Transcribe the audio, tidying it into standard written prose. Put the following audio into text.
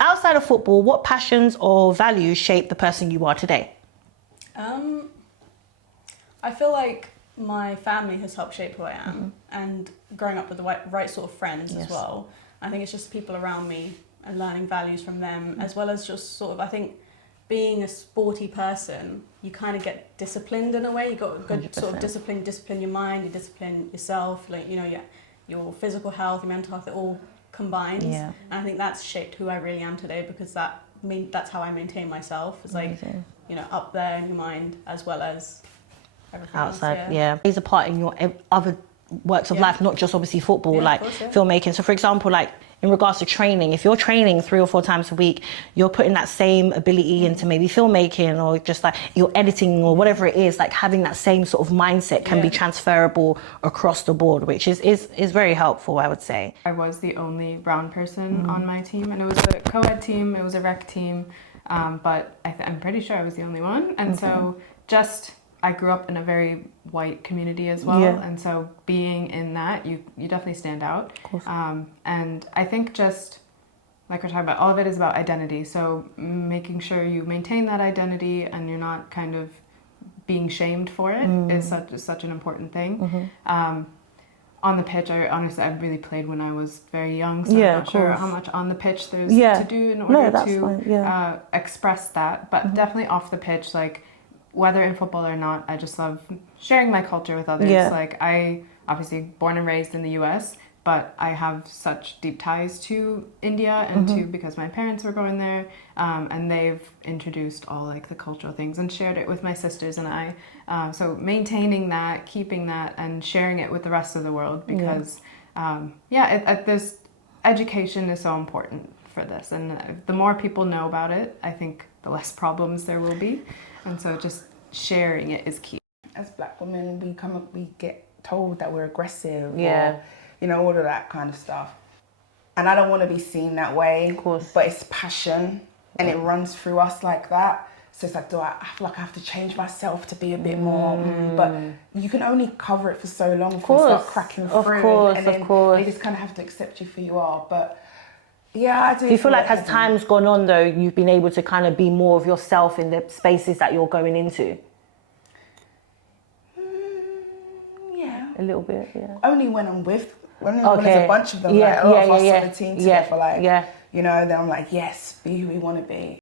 outside of football, what passions or values shape the person you are today? I feel like my family has helped shape who I am, and growing up with the right sort of friends as well. I think it's just people around me and learning values from them, as well as just sort of, I think, being a sporty person, you kind of get disciplined in a way. You got a good 100%. sort of discipline your mind, you discipline yourself, like, you know, your physical health, your mental health, it all combines. Yeah. And I think that's shaped who I really am today, because that's how I maintain myself. It's like, you know, up there in your mind as well as everything Outside, else, yeah. Plays a part in your other works of life, not just obviously football, like course, filmmaking. So for example, like in regards to training, if you're training 3 or 4 times a week, you're putting that same ability into maybe filmmaking, or just like your editing or whatever it is, like having that same sort of mindset can be transferable across the board, which is very helpful, I would say. I was the only brown person on my team, and it was a co-ed team, it was a rec team, but I'm pretty sure I was the only one. And so I grew up in a very white community as well, and so being in that, you definitely stand out. And I think just like we're talking about, all of it is about identity. So making sure you maintain that identity and you're not kind of being shamed for it is such an important thing. On the pitch, I really played when I was very young, so I'm not sure how much on the pitch there's to do in order to express that. But definitely off the pitch, like, whether in football or not, I just love sharing my culture with others. Like, I obviously born and raised in the US, but I have such deep ties to India and because my parents were going there, and they've introduced all like the cultural things and shared it with my sisters and I. So maintaining that, keeping that, and sharing it with the rest of the world, because this education is so important for this, and the more people know about it, I think the less problems there will be. And so just sharing it is key. As black women, we get told that we're aggressive, or, you know, all of that kind of stuff. And I don't want to be seen that way. Of course. But it's passion, and it runs through us like that. So it's like, I feel like I have to change myself to be a bit more? But you can only cover it for so long before you start cracking through. And then they just kind of have to accept you for you are. But yeah, I do. Do you feel like as time's gone on, though, you've been able to kind of be more of yourself in the spaces that you're going into? Yeah. A little bit, yeah. Only when I'm when there's a bunch of them, like a lot of us on the team together, you know, then I'm like, yes, be who we want to be.